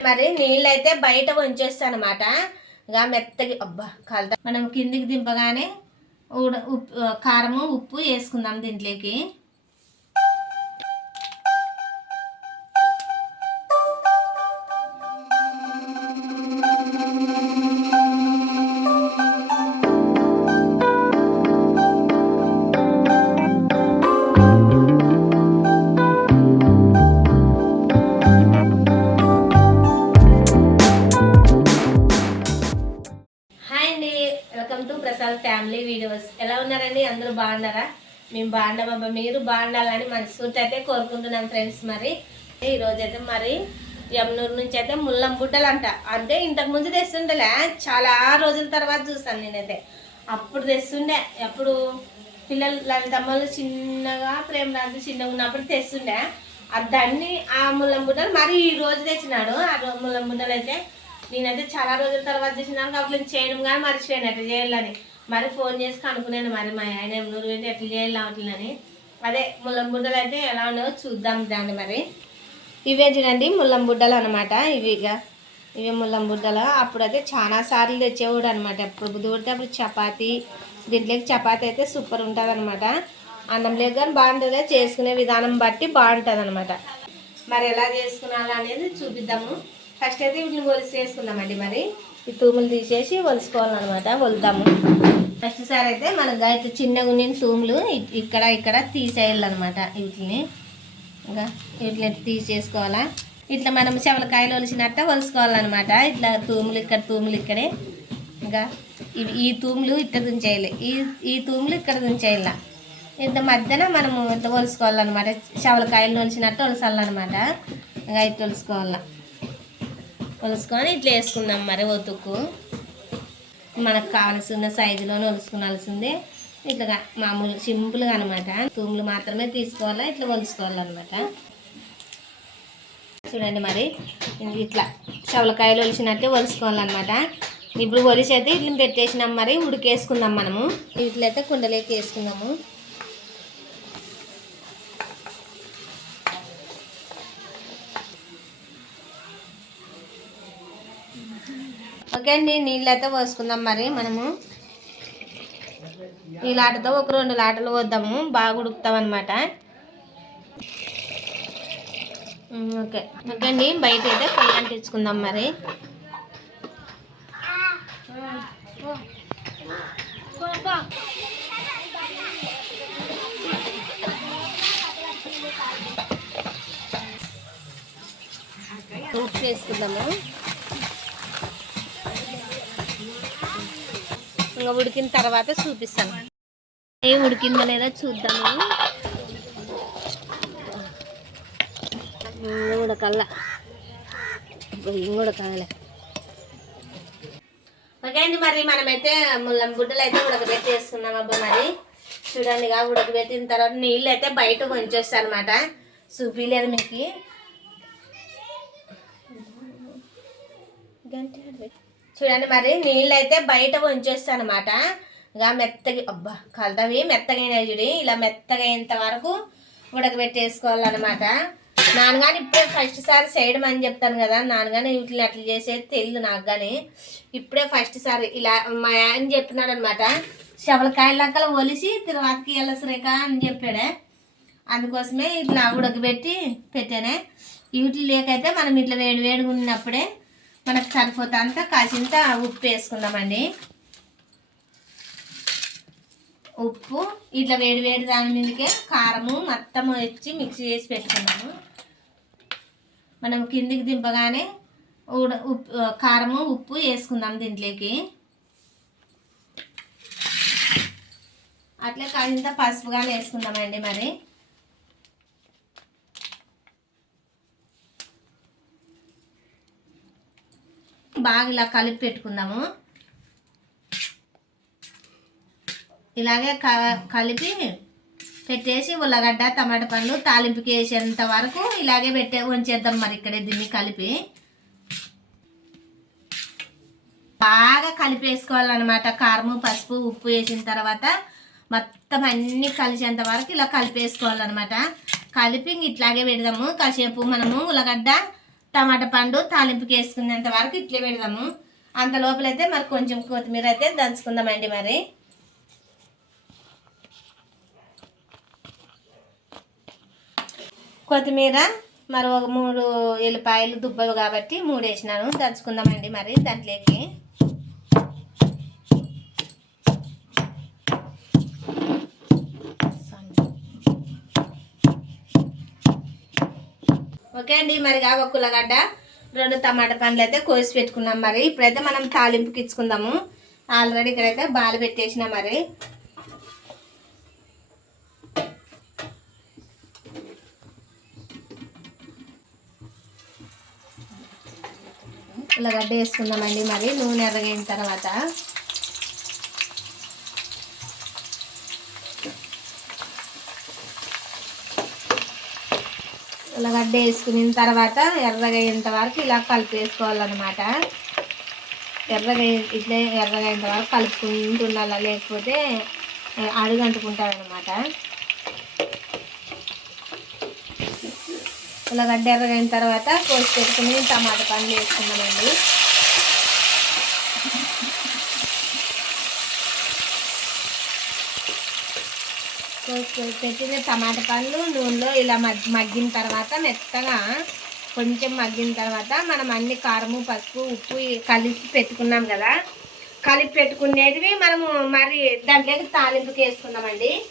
మరి నీళ్ళైతే బయట వంచేస్తాను అనమాట ఇక మెత్తగి అబ్బా కలత. మనం కిందికి దింపగానే ఉడ ఉప్పు కారము ఉప్పు వేసుకుందాం దీంట్లోకి. బాగున్నారా? మేము బాగున్నామబ్బా మీరు బాగుండాలని మనస్ఫూర్తి అయితే కోరుకుంటున్నాం ఫ్రెండ్స్ మరి. ఈరోజు అయితే మరి యమునూరు నుంచి అయితే ముల్లం బుడ్డలు అంట అంటే ఇంతకు ముందు తెస్తుండలే. చాలా రోజుల తర్వాత చూస్తాను నేనైతే. అప్పుడు తెస్తుండే. అప్పుడు పిల్లలు లలితమ్మలు చిన్నగా ప్రేమ రాజు చిన్నగా ఉన్నప్పుడు తెస్తుండే. ఆ దాన్ని ఆ ముల్లం బుడ్డలు మరి ఈ రోజు తెచ్చినాడు. ఆ రో- ముల్లం అయితే నేనైతే చాలా రోజుల తర్వాత చూసినాను అప్పుడు చేయడం కానీ మర్చిపోయాను. ఎట్లా చేయాలని. మరి ఫోన్ చేసి కనుక్కున్నాను మరి మా ఆయన నూరు అయితే ఎట్లా చేయాలి అట్లని అదే ముల్లంబుడ్డలు అయితే ఎలా ఉన్నాయో చూద్దాం దాన్ని మరి. ఇవే చూడండి ముల్లంబుడ్డలు అనమాట ఇవి ఇక ఇవే ముల్లంబుడ్డలు అప్పుడైతే చాలా సార్లు తెచ్చేవాడు అనమాట ఎప్పుడు దూరితే అప్పుడు చపాతి దీంట్లోకి చపాతి అయితే సూపర్ ఉంటుంది అనమాట అన్నంలోకి కానీ బాగుంటుంది. చేసుకునే విధానం బట్టి బాగుంటుంది అనమాట మరి ఎలా చేసుకున్నారా అనేది చూపిద్దాము. ఫస్ట్ అయితే వీటిని ఒలిసి చేసుకుందామండి మరి. ఈ తూములు తీసేసి వలుసుకోవాలన్నమాట వలుతాము ఫస్ట్ సారి అయితే మన అయితే చిన్నగా ఉండిన తూములు ఇక్కడ ఇక్కడ తీసేయాలన్నమాట వీటిని. ఇంకా వీటిని తీసేసుకోవాలా. ఇట్లా మనం చెవలకాయలు ఒలిసినట్ట వలుసుకోవాలన్నమాట. ఇట్లా తూములు ఇక్కడ తూములు ఇక్కడే. ఇంకా ఇవి ఈ తూములు ఇట్లా దుంచేయాలి. ఈ ఈ తూములు ఇక్కడ దించేయాల. ఇంత మధ్యన మనము ఇంత ఒలుసుకోవాలన్నమాట చెవలకాయలు ఒలిసినట్టు ఒలసాలన్నమాట. ఇంకా ఇట్లా ఒలుసుకోవాలా. ఒలుసుకొని ఇట్లా వేసుకుందాం మరి ఒతుకు మనకు కావాల్సిన సైజులోనే ఒలుసుకునాల్సిందే. ఇట్లా మామూలు సింపుల్గా అనమాట తూములు మాత్రమే తీసుకోవాలా ఇట్లా ఒలుసుకోవాలన్నమాట. చూడండి మరి ఇట్లా చవలకాయలు ఒలిసినట్టే ఒలుసుకోవాలన్నమాట. ఇప్పుడు ఒలిసి అయితే ఇట్లా పెట్టేసినాం మరి ఉడికేసుకుందాం మనము. ఇట్లయితే కుండలోకి వేసుకుందాము. ఓకే అండి నీళ్ళు అయితే పోసుకుందాం మరి మనము. ఈ లాటతో ఒక రెండు లాటలు పోద్దాము బాగా ఉడుకుతాం అనమాట ఓకే ఓకే. అండి బయట అయితే పొయ్యి అంటించుకుందాం మరి. ఉప్పు వేసుకుందాము. ఇంకా ఉడికిన తర్వాత చూపిస్తాను. ఏ ఉడికిందో లేదో చూద్దాము. ఉడకల్లా ఉడకాలే? ఓకే అండి మరి మనమైతే ముల్లం గుడ్డలు అయితే ఉడకబెట్టి వేసుకున్నాం అబ్బా మరి. చూడండి ఇక ఉడకబెట్టిన తర్వాత నీళ్ళు అయితే బయట కొంచేస్తాను అనమాట చూపించలేదు మీకు చూడండి మరి నీళ్ళు అయితే బయట ఉంచేస్తాను అనమాట ఇక మెత్తగా అబ్బా కలతవి మెత్తగైనాయి చూడి. ఇలా మెత్తగైనంత వరకు ఉడకబెట్టేసుకోవాలన్నమాట. నాన్నగాని ఇప్పుడే ఫస్ట్ సారి చేయడం అని చెప్తాను కదా. నాన్నగాని వీటిని అట్లా చేసేది తెలియదు నాకు కానీ ఇప్పుడే ఫస్ట్ సారి ఇలా మా ఆయన చెప్పినాడు అనమాట శవలకాయల లెక్కలు ఒలిసి తర్వాతకి ఎలసరేక అని చెప్పాడే. అందుకోసమే ఇట్లా ఉడకబెట్టి పెట్టానే. వీటి లేకైతే మనం ఇట్లా వేడి వేడిగా ఉన్నప్పుడే మనకు సరిపోతంత కాసింత ఉప్పు వేసుకుందామండి. ఉప్పు ఇట్లా వేడి వేడి దాని మీదకే కారము మొత్తం వచ్చి మిక్స్ చేసి పెట్టుకున్నాము. మనం కిందికి దింపగానే ఉడ ఉప్పు కారము ఉప్పు వేసుకుందాం దీంట్లోకి. అట్లే కాసింత పసుపుగానే వేసుకుందామండి మరి. బాగా ఇలా కలిపి పెట్టుకుందాము. ఇలాగే క- కలిపి పెట్టేసి ఉల్లగడ్డ టమాటా పండ్లు తాలింపుకి వేసేంత వరకు ఇలాగే పెట్టే ఉంచేద్దాం మరి ఇక్కడే దీన్ని కలిపి. బాగా కలిపి వేసుకోవాలన్నమాట కారము పసుపు ఉప్పు వేసిన తర్వాత మొత్తం అన్నీ కలిసేంత వరకు ఇలా కలిపేసుకోవాలన్నమాట. కలిపి ఇంక ఇట్లాగే పెడదాము. కాసేపు మనము ఉల్లగడ్డ టమాటా పండు తాలింపుకి వేసుకునేంత వరకు ఇట్లే పెడదాము. అంత లోపలైతే మరి కొంచెం కొత్తిమీర అయితే దంచుకుందామండి మరి. కొత్తిమీర మరి ఒక మూడు ఎల్లిపాయలు దుబ్బలు కాబట్టి మూడు వేసినాను. దంచుకుందామండి మరి దాంట్లోకి. ఓకే అండి మరి ఒక ఉల్లగడ్డ రెండు టమాటా పండ్లు అయితే కోసి పెట్టుకున్నాం మరి. ఇప్పుడైతే మనం తాలింపుకి ఇచ్చుకుందాము. ఆల్రెడీ ఇక్కడైతే బాలు పెట్టేసిన మరి. ఉల్లగడ్డ వేసుకుందామండి మరి నూనె ఎర్రగైన తర్వాత. ఉల్లగడ్డ వేసుకున్న తర్వాత ఎర్రగా అయ్యేంత వరకు ఇలా కలిపేసుకోవాలన్నమాట ఎర్రగా ఇట్లా ఎర్రగా అయ్యేంత వరకు కలుపుకుంటూ ఉండాలి లేకపోతే అడుగంటుకుంటుంది ఉల్లగడ్డ ఎర్రగైన తర్వాత కోసి పెట్టుకుని టమాటా పండ్లు వేసుకున్నామండి పెట్టిన టమాటా పండ్లు నూనెలో ఇలా మగ్ మగ్గిన తర్వాత మెత్తగా కొంచెం మగ్గిన తర్వాత మనం అన్ని కారము పసుపు ఉప్పు కలిపి పెట్టుకున్నాం కదా. కలిపి పెట్టుకునేటివి మనము మరి దాంట్లోకి తాలింపుకి వేసుకుందామండి.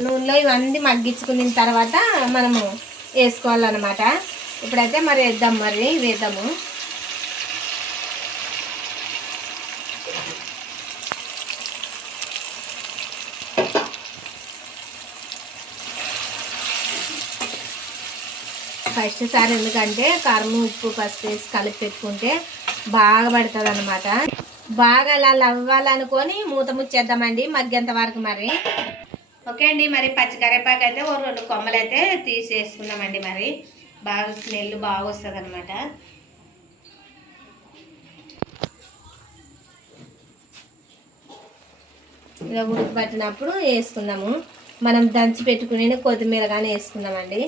నూనెలో ఇవన్నీ మగ్గించుకున్న తర్వాత మనము వేసుకోవాలన్నమాట. ఇప్పుడైతే మరి వేద్దాం మరి వేద్దాము. ఫస్ట్ సారి ఎందుకంటే కారం ఉప్పు పసుపు వేసి కలిపి పెట్టుకుంటే బాగా పడుతుంది అనమాట బాగా అలా లవ్వాలనుకొని మూత ముచ్చేద్దామండి మగ్గేంత వరకు మరి. ఓకే అండి మరి పచ్చికరేపాకు అయితే ఓ రెండు కొమ్మలు అయితే తీసేసుకుందామండి మరి. బాగా స్మెల్ బాగా వస్తుంది అనమాట ఇలా ఉడికి పట్టినప్పుడు వేసుకుందాము. మనం దంచి పెట్టుకుని కొత్తిమీర కానీ వేసుకుందామండి.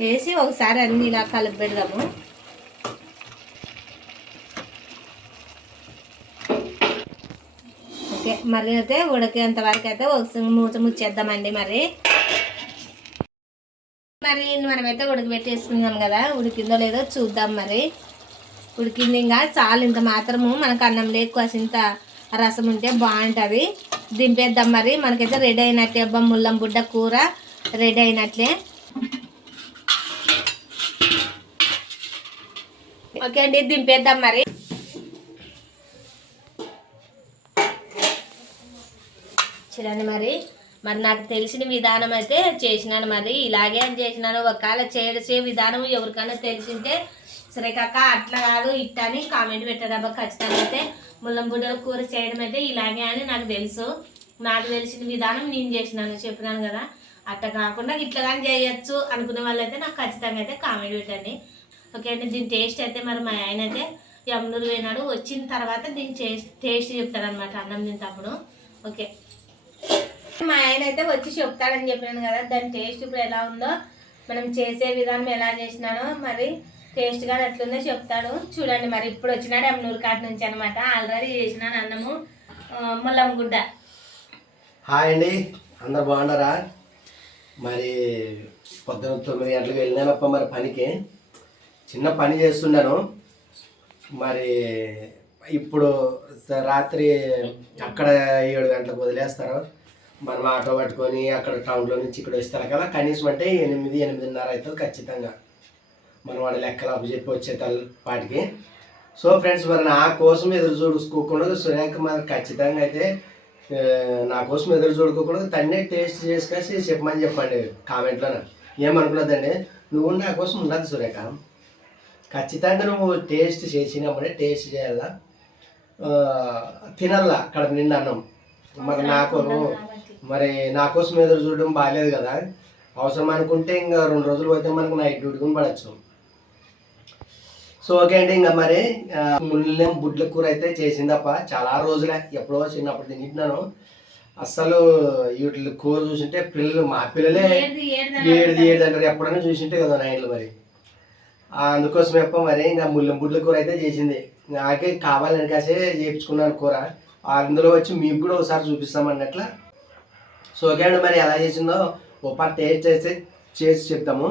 వేసి ఒకసారి అన్ని ఇలా కలిపి పెడదాము. ఓకే మరి అయితే ఉడికేంత వరకు అయితే ఒకసారి మూత ముచ్చేద్దామండి మరి. మరి మనమైతే ఉడకబెట్టేసుకున్నాం కదా ఉడికిందో లేదో చూద్దాం మరి. ఉడికింది ఇంకా చాలు ఇంత మాత్రము మనకు అన్నం లేకు ఇంత రసం ఉంటే బాగుంటుంది. దింపేద్దాం మరి మనకైతే రెడీ అయినట్టే అబ్బా ముల్లం బుడ్డ కూర రెడీ అయినట్లే. ఓకే అండి దింపేద్దాం మరి. చూడండి మరి మరి నాకు తెలిసిన విధానం అయితే చేసినాను మరి. ఇలాగే అని చేసినాను. ఒకవేళ చేసే విధానం ఎవరికైనా తెలిసింటే సరే కాక అట్లా కాదు ఇట్ట అని కామెంట్ పెట్టారబ్బా ఖచ్చితంగా అయితే. ముల్లం బుడ్డల కూర చేయడం అయితే ఇలాగే అని నాకు తెలుసు. నాకు తెలిసిన విధానం నేను చేసినాను చెప్పినాను కదా. అట్లా కాకుండా ఇట్లా కానీ చేయొచ్చు అనుకునే వాళ్ళైతే నాకు ఖచ్చితంగా అయితే కామెంట్ పెట్టండి. ఓకే అండి దీని టేస్ట్ అయితే మరి మా ఆయన అయితే యమునూరు పోయినాడు. వచ్చిన తర్వాత దీని టేస్ట్ టేస్ట్ చెప్తాడనమాట అన్నం తింటప్పుడు ఓకే. మా ఆయన అయితే వచ్చి చెప్తాడని చెప్పినాను కదా దాని టేస్ట్ ఇప్పుడు ఎలా ఉందో మనం చేసే విధానం ఎలా చేసినానో మరి టేస్ట్ కానీ ఎట్లుందో చెప్తాడు. చూడండి మరి ఇప్పుడు వచ్చినాడు యమ్నూరు కాటి నుంచి అనమాట ఆల్రెడీ చేసినాను అన్నము. ఆ, ముల్లం గుడ్డ హాయ్ అండి. అందరు బాగున్నారా? మరి పొద్దున తొమ్మిది గంటలకు వెళ్ళినానప్ప మరి పనికి. చిన్న పని చేస్తున్నాను. మరి ఇప్పుడు రాత్రి అక్కడ ఏడు గంటలకు వదిలేస్తారు. మనం ఆటో పట్టుకొని అక్కడ టౌన్లో నుంచి ఇక్కడ వస్తారు కదా కనీసం అంటే ఎనిమిది ఎనిమిదిన్నర అవుతుంది ఖచ్చితంగా. మనం వాడి లెక్కలు అప్పు చెప్పి వచ్చే తల్ పాటికి సో ఫ్రెండ్స్ మరి నా కోసం ఎదురు చూసుకోకుండా సురేఖ మరి ఖచ్చితంగా అయితే నా కోసం ఎదురు చూడుకోకుండా తన్నే టేస్ట్ చేసుకొని చెప్పమని చెప్పండి కామెంట్లోనే ఏమనుకున్నదండి? నువ్వు నా కోసం ఉండదు సురేఖ. ఖచ్చితంగా నువ్వు టేస్ట్ చేసినప్పుడే టేస్ట్ చేయాలా? ఆ, తినాలా అక్కడ నిండా అన్నం. మరి నాకు మరి? నా కోసం ఎదురు చూడడం బాగాలేదు కదా? అవసరం అనుకుంటే ఇంకా రెండు రోజులు పోతే మనకు నైట్ డ్యూటీ కూడా పడచ్చు. సో ఓకే అండి ఇంకా మరి ముల్లెం బుడ్ల కూర అయితే చేసిందప్ప. చాలా రోజులే ఎప్పుడో చిన్నప్పుడు తింటున్నాను. అస్సలు వీటి కూర చూసింటే పిల్లలు మా పిల్లలే ఏడుది ఏడు అంటారు. ఎప్పుడైనా చూసింటే కదా నైన్లు మరి. అందుకోసం చెప్ప మరి ఇంకా ముళ్ళం బుడ్ల కూర అయితే చేసింది. నాకే కావాలని కాసే చేయించుకున్నాను కూర. అందులో వచ్చి మీకు కూడా ఒకసారి చూపిస్తామన్నట్ల సో ఓకే అండి మరి ఎలా చేసిందో ఓ పాట టేస్ట్ చేస్తే చేసి చెప్తాము.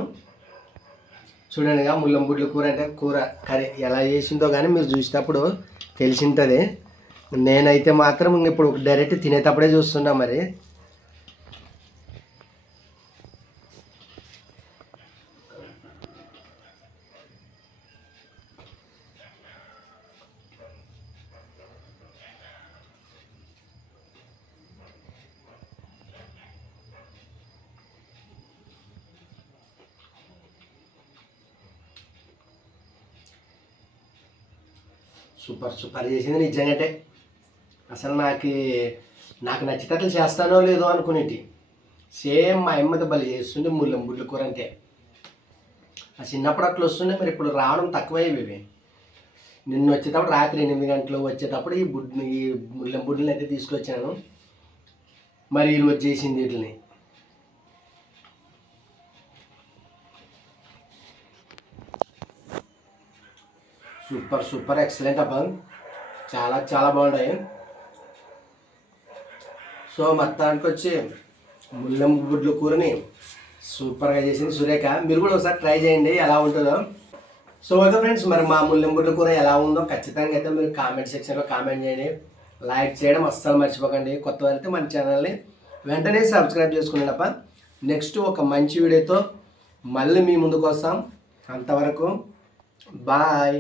చూడండి ఇక ముళ్ళం బుడ్ల కూర అంటే కూర కర్రీ ఎలా చేసిందో కానీ మీరు చూసేటప్పుడు తెలిసింటుంది. నేనైతే మాత్రం ఇప్పుడు డైరెక్ట్ తినేటప్పుడే చూస్తున్నా మరి. సూపర్ సూపర్ చేసింది నిజంగానే అసలు నాకు నాకు నచ్చేటట్లు చేస్తానో లేదో అనుకునేటి. సేమ్ మా అమ్మది బలి చేస్తుండే ముళ్ళ ముళ్ళు కూర అంటే ఆ చిన్నప్పుడు అట్లా వస్తుండే మరి ఇప్పుడు రావడం తక్కువైపోయి నిన్న వచ్చేటప్పుడు రాత్రి ఎనిమిది గంటలు వచ్చేటప్పుడు ఈ బుడ్ ఈ ముళ్ళం బుడ్లని అయితే తీసుకొచ్చాను. మరి ఈరోజు చేసింది వీటిని. సూపర్ సూపర్ ఎక్సలెంట్ అబ్బా చాలా చాలా బాగున్నాయి. సో మొత్తానికి వచ్చి ముళ్ళం గుడ్ల కూరని సూపర్గా చేసింది సురేఖ. మీరు కూడా ఒకసారి ట్రై చేయండి ఎలా ఉంటుందో. సో ఓకే ఫ్రెండ్స్ మరి మా ముళ్ళం గుడ్ల కూర ఎలా ఉందో ఖచ్చితంగా అయితే మీరు కామెంట్ సెక్షన్లో కామెంట్ చేయండి. లైక్ చేయడం అస్సలు మర్చిపోకండి. కొత్త వారైతే మన ఛానల్ని వెంటనే సబ్స్క్రైబ్ చేసుకున్నాను నెక్స్ట్ ఒక మంచి వీడియోతో మళ్ళీ మీ ముందుకు వస్తాం. అంతవరకు బాయ్.